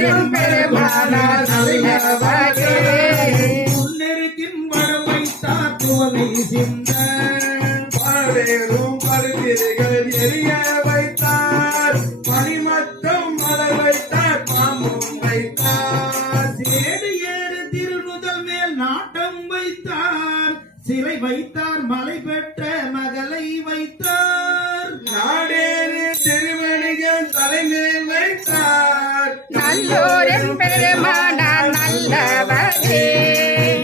நல்லோரின் பெருமானார் நல்லவரே முன்னெருக்கின் வடமைத்தார் துவலை சிந்த பல்வேறும் பருத்திரிகள் எரிய வைத்தார் பனிமட்டம் மலை வைத்தார் பாம்பும் வைத்தார் சேடு ஏறு திருமுதல் மேல் நாட்டம் வைத்தார் சிலை வைத்தார் மலை பெற்ற மகளை வைத்தார் நாடேறு திருவணிகன் தலைமேல் வைத்தார் நல்லோரின் பெருமானார் நல்லவரே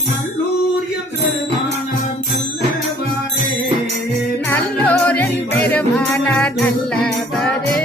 நல்லூரியம் பெருமானார் நல்லவாரே நல்லோரின் பெருமானார் நல்லவரே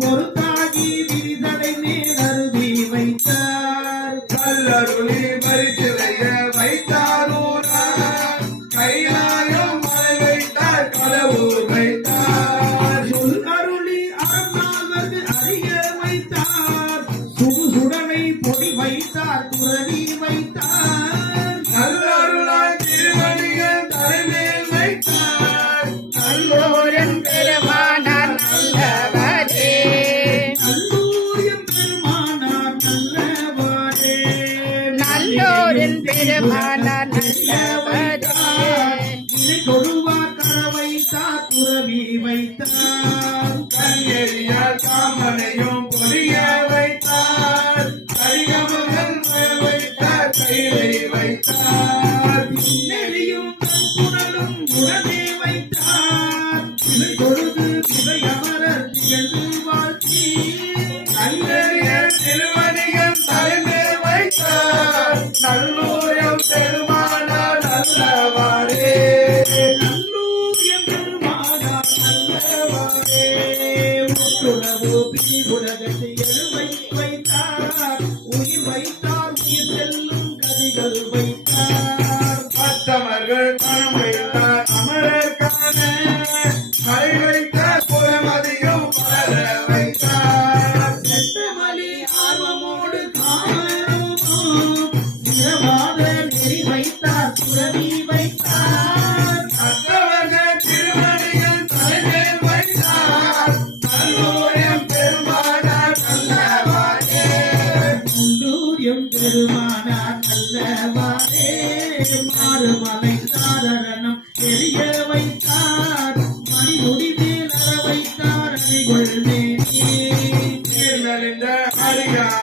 பொறுத்தாகி விரிதடை மேல் அருவி வைத்தார் கல்லருளி பரிசிலைய வைத்தாரூரார் கைலாயம் மலை வைத்தார் கடவுள் வைத்தார் சொல் அருளி அறநால்வது அறிய வைத்தார் சுடு சுடனை பொடி வைத்தார் துறவி வைத்தார் நல்லருளாய் திருவணிகன் தலைமேல் வைத்தார் நல்லோரின் பெருமானார் நல்லவரே நல்லூரியம் பெருமானார் நல்லவாரே நல்லோரின் பெருமானார் நல்லவரே இதை தொழுவார் கர வைத்தார் துறவி வைத்தார் கண்ணெறியார் காமனையும் பொழிய வைத்தார் கரிகமகன் வைத்தார் கைலை வைத்தார் நெறியும் தன்புணலும் உடனே வைத்தார் இதை தொழுது இதை அமரர் திகழ்ந்து வாழ்த்தி கண்ணெறிய திருவணிகன் தலைமேல் வைத்தார் நல்லூயம் பெருமானார் நல்லவாரே நல்லூரியம் பெருமானார் நல்லவாரே உலகு உலகத்தை எழுவை வைத்தார் உயிர் வைத்தார் உயிர் செல்லும் கதிகள் வைத்தார் மற்றவர்கள் பணம் வைத்தார் அமரர் காண கை வைத்தார் புறமதியும் வளர வைத்தார் செட்டமலி ஆர்வமோடு காணோம் சிறவாத நெறி வைத்தார் துறவி வைத்தார் மற்றவர்கள் திருமணிகள் தலைமேல் வைத்தார் நல்லூயம் பெருமானார் நல்லவாரே நல்லூரியம் பெருமானார் நல்லவாரே மாறுமலை